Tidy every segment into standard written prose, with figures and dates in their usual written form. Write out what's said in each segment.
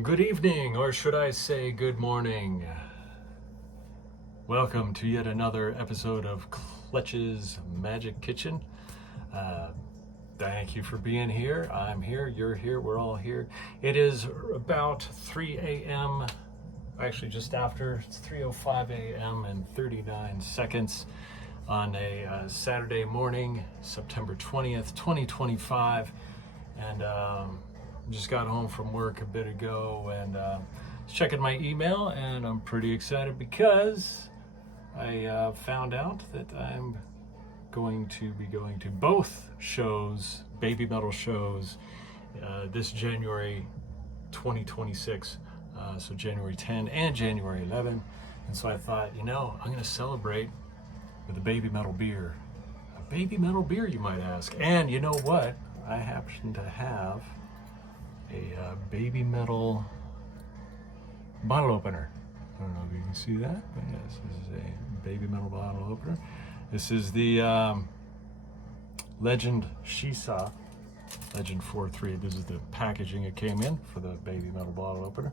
Good evening, or should I say good morning. Welcome to yet another episode of Clutch's Magic Kitchen. Thank you for being here. I'm here, you're here, we're all here. It is about 3 a.m., actually just after, it's 3:05 a.m. and 39 seconds on a Saturday morning, September 20th, 2025. And just got home from work a bit ago and was checking my email, and I'm pretty excited because I found out that I'm going to be going to both shows, Baby Metal shows, this January 2026, so January 10 and January 11. And so I thought, I'm going to celebrate with a Baby Metal beer. A Baby Metal beer, you might ask. And you know what? I happen to have a Baby Metal bottle opener. I don't know if you can see that, but yes, this is a Baby Metal bottle opener. This is the Legend Shisa, Legend 4.3. This is the packaging it came in for the Baby Metal bottle opener.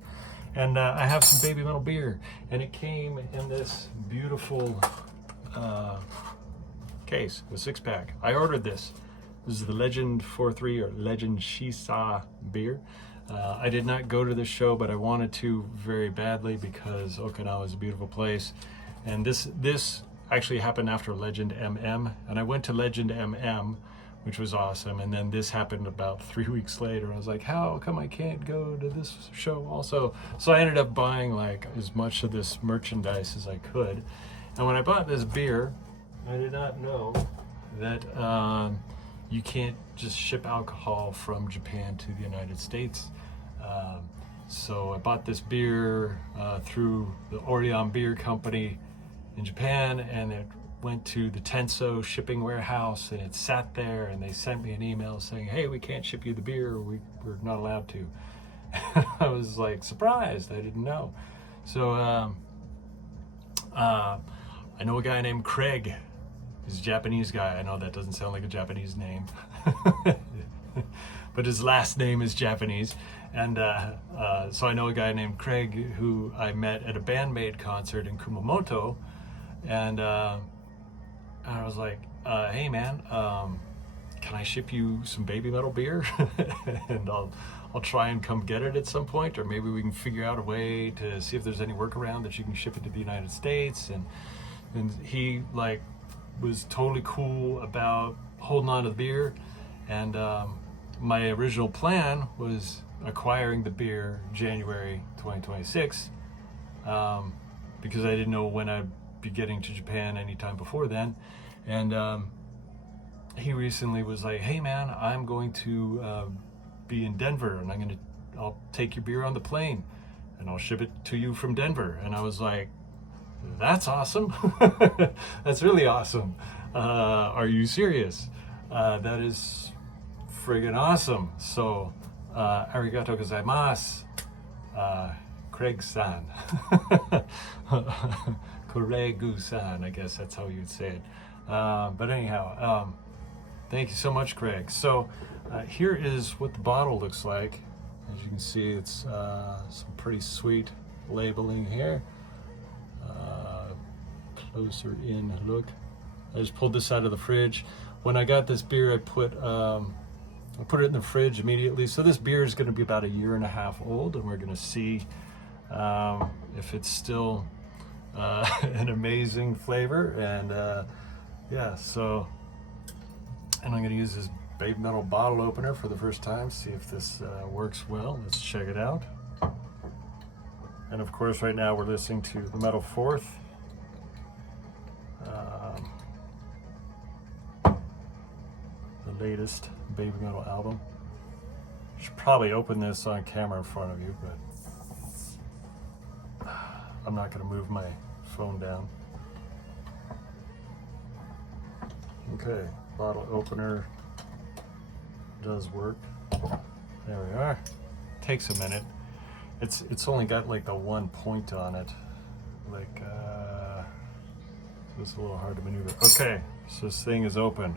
And I have some Baby Metal beer, and it came in this beautiful case, a 6-pack. I ordered this. This is the Legend 4.3 or Legend Shisa beer. I did not go to the show, but I wanted to very badly because Okinawa is a beautiful place. And this actually happened after Legend MM. And I went to Legend MM, which was awesome. And then this happened about 3 weeks later. I was like, how come I can't go to this show also? So I ended up buying like as much of this merchandise as I could. And when I bought this beer, I did not know that you can't just ship alcohol from Japan to the United States. So I bought this beer through the Orion beer company in Japan, and it went to the Tenso shipping warehouse, and it sat there, and they sent me an email saying, hey, we can't ship you the beer, we're not allowed to. I was like surprised, I didn't know. So I know a guy named Craig. He's a Japanese guy. I know that doesn't sound like a Japanese name, but his last name is Japanese. And so I know a guy named Craig who I met at a Bandmate concert in Kumamoto. And I was like, hey man, can I ship you some Baby Metal beer? And I'll try and come get it at some point, or maybe we can figure out a way to see if there's any workaround that you can ship it to the United States. And he was totally cool about holding on to the beer. And my original plan was acquiring the beer January 2026 because I didn't know when I'd be getting to Japan anytime before then. And he recently was like, hey man, I'm going to be in Denver, and I'll take your beer on the plane and I'll ship it to you from Denver. And I was like, that's awesome. That's really awesome. Are you serious? That is friggin' awesome. So, arigato gozaimasu, Craig-san. Koregu-san, I guess that's how you'd say it. But anyhow, thank you so much, Craig. So, here is what the bottle looks like. As you can see, it's some pretty sweet labeling here. Closer in look. I just pulled this out of the fridge. When I got this beer, I put it in the fridge immediately. So this beer is going to be about 1.5 years old, and we're going to see if it's still an amazing flavor. And yeah, so, and I'm going to use this Baby Metal bottle opener for the first time, see if this works well. Let's check it out. And of course, right now we're listening to the Metal Fourth. The latest Baby Metal album. Should probably open this on camera in front of you, but I'm not going to move my phone down. Okay, bottle opener does work. There we are. Takes a minute. It's only got like the one point on it. So it's a little hard to maneuver. Okay, so this thing is open.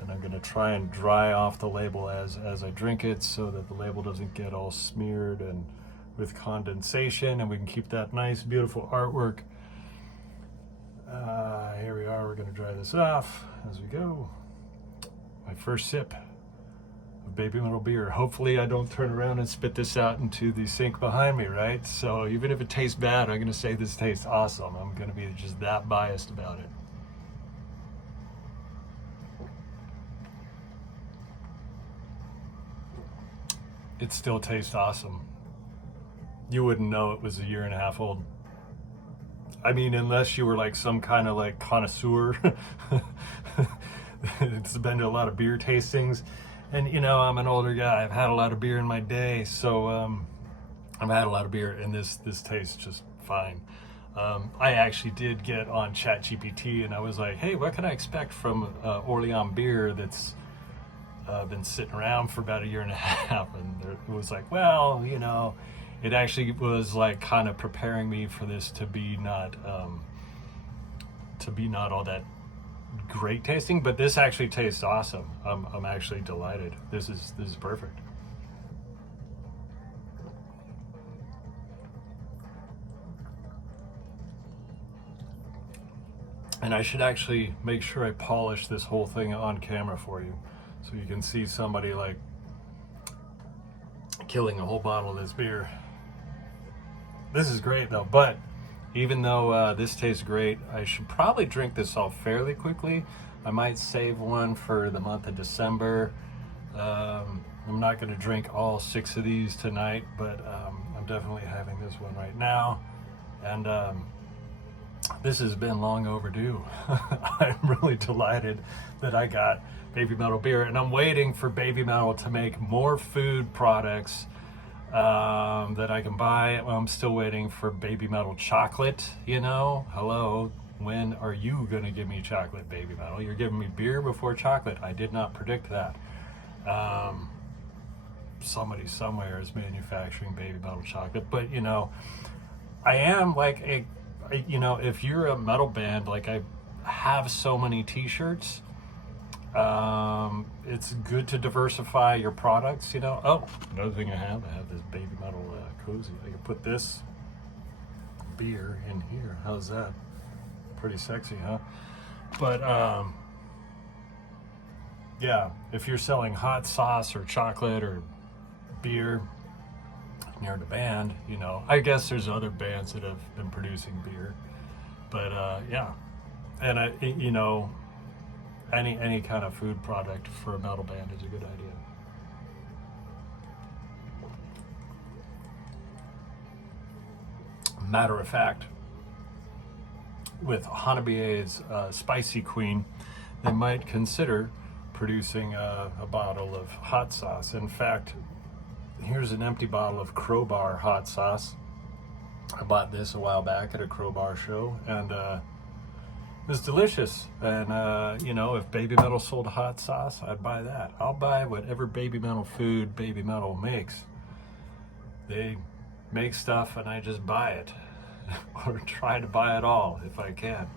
And I'm gonna try and dry off the label as I drink it so that the label doesn't get all smeared and with condensation, and we can keep that nice, beautiful artwork. Here we are, we're gonna dry this off as we go. My first sip of Baby Metal beer. Hopefully I don't turn around and spit this out into the sink behind me, right? So even if it tastes bad, I'm gonna say this tastes awesome. I'm gonna be just that biased about it. It still tastes awesome. You wouldn't know it was a year and a half old. I mean, unless you were like some kind of like connoisseur. It's been to a lot of beer tastings. And you know, I'm an older guy. I've had a lot of beer in my day. So I've had a lot of beer, and this tastes just fine. I actually did get on ChatGPT, and I was like, hey, what can I expect from Orion beer that's been sitting around for about a year and a half? And it was like, well, you know, it actually was like kind of preparing me for this to be not all that great tasting, but this actually tastes awesome. I'm actually delighted. This is perfect. And I should actually make sure I polish this whole thing on camera for you, so you can see somebody like killing a whole bottle of this beer. This is great though, but even though this tastes great, I should probably drink this all fairly quickly. I might save one for the month of December. I'm not going to drink all 6 of these tonight, but I'm definitely having this one right now. And this has been long overdue. I'm really delighted that I got Baby Metal beer, and I'm waiting for Baby Metal to make more food products that I can buy. I'm still waiting for Baby Metal chocolate. You know, hello, when are you gonna give me chocolate, Baby Metal? You're giving me beer before chocolate. I did not predict that. Somebody somewhere is manufacturing Baby Metal chocolate, but you know, I am like you know, if you're a metal band, like I have so many t-shirts, it's good to diversify your products, you know. Oh, another thing I have this Baby Metal cozy. I can put this beer in here. How's that? Pretty sexy, huh? But yeah, if you're selling hot sauce or chocolate or beer, near the band, you know, I guess there's other bands that have been producing beer, but yeah, and you know, any kind of food product for a metal band is a good idea. Matter of fact, with Hanabi's Spicy Queen, they might consider producing a bottle of hot sauce. In fact, here's an empty bottle of Crowbar hot sauce. I bought this a while back at a Crowbar show, and it was delicious. And you know, if Baby Metal sold hot sauce, I'd buy that. I'll buy whatever Baby Metal food Baby Metal makes. They make stuff and I just buy it or try to buy it all if I can.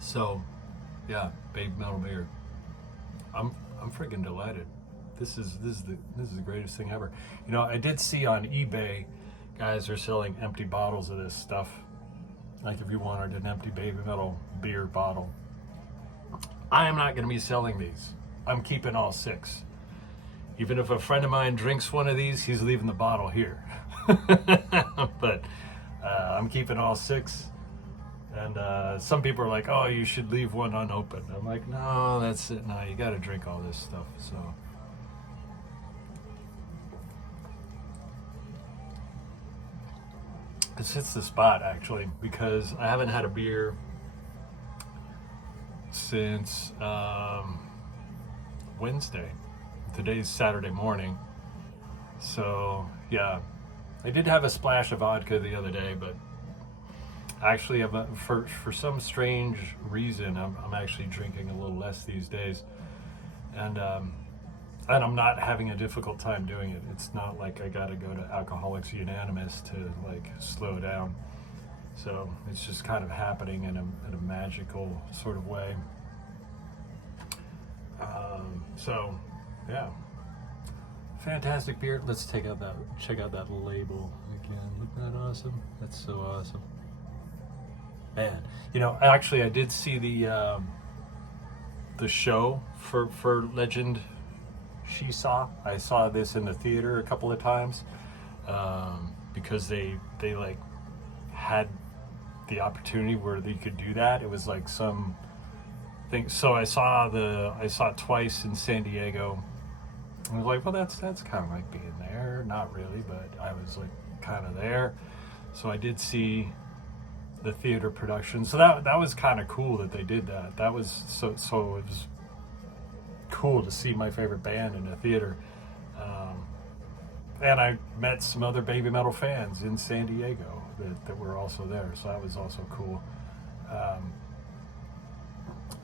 So yeah, Baby Metal beer. I'm freaking delighted. This is the greatest thing ever. You know, I did see on eBay, guys are selling empty bottles of this stuff. Like if you wanted an empty Baby Metal beer bottle. I am not going to be selling these. I'm keeping all 6. Even if a friend of mine drinks one of these, he's leaving the bottle here. But I'm keeping all 6. And some people are like, oh, you should leave one unopened. I'm like, no, that's it. No, you got to drink all this stuff. So this hits the spot, actually, because I haven't had a beer since Wednesday. Today's Saturday morning. So yeah, I did have a splash of vodka the other day, but actually, for some strange reason, I'm actually drinking a little less these days, and I'm not having a difficult time doing it. It's not like I got to go to Alcoholics Unanimous to like slow down. So it's just kind of happening in a magical sort of way. So yeah, fantastic beer. Let's check out that label again. Isn't that awesome? That's so awesome, man. You know, actually, I did see the show for Legend She Saw. I saw this in the theater a couple of times because they like had the opportunity where they could do that. It was like some thing. So I saw it twice in San Diego. I was like, well, that's kind of like being there. Not really, but I was like kind of there. So I did see the theater production. So that was kind of cool that they did that. That was so it was cool to see my favorite band in a theater. And I met some other Baby Metal fans in San Diego that were also there. So that was also cool.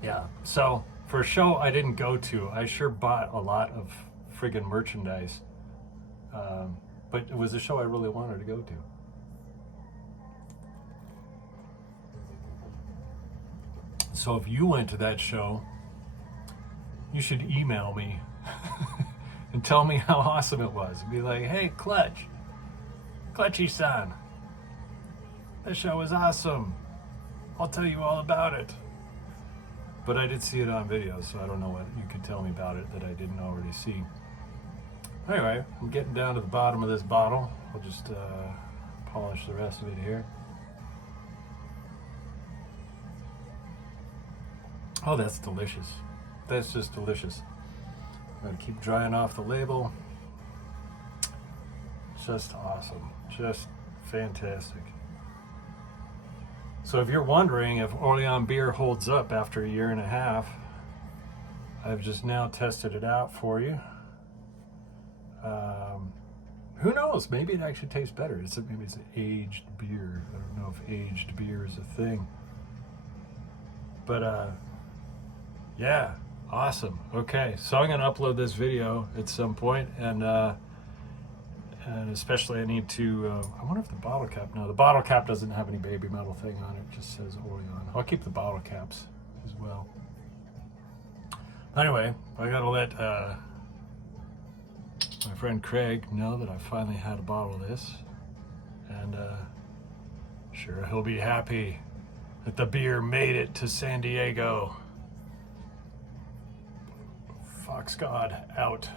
Yeah. So for a show I didn't go to, I sure bought a lot of friggin' merchandise. But it was a show I really wanted to go to. So if you went to that show, you should email me and tell me how awesome it was. Be like, hey, Clutchy-san, that show was awesome. I'll tell you all about it. But I did see it on video, so I don't know what you can tell me about it that I didn't already see. Anyway, I'm getting down to the bottom of this bottle. I'll just polish the rest of it here. Oh, that's delicious. That's just delicious. I'm gonna keep drying off the label. Just awesome. Just fantastic. So if you're wondering if Orion beer holds up after a year and a half, I've just now tested it out for you. Who knows? Maybe it actually tastes better. Maybe it's an aged beer. I don't know if aged beer is a thing. But yeah, awesome. Okay, so I'm gonna upload this video at some point, and especially I need to. I wonder if the bottle cap. No, the bottle cap doesn't have any Baby Metal thing on it. It just says Orion. I'll keep the bottle caps as well. Anyway, I gotta let my friend Craig know that I finally had a bottle of this, and sure he'll be happy that the beer made it to San Diego. Fox God out.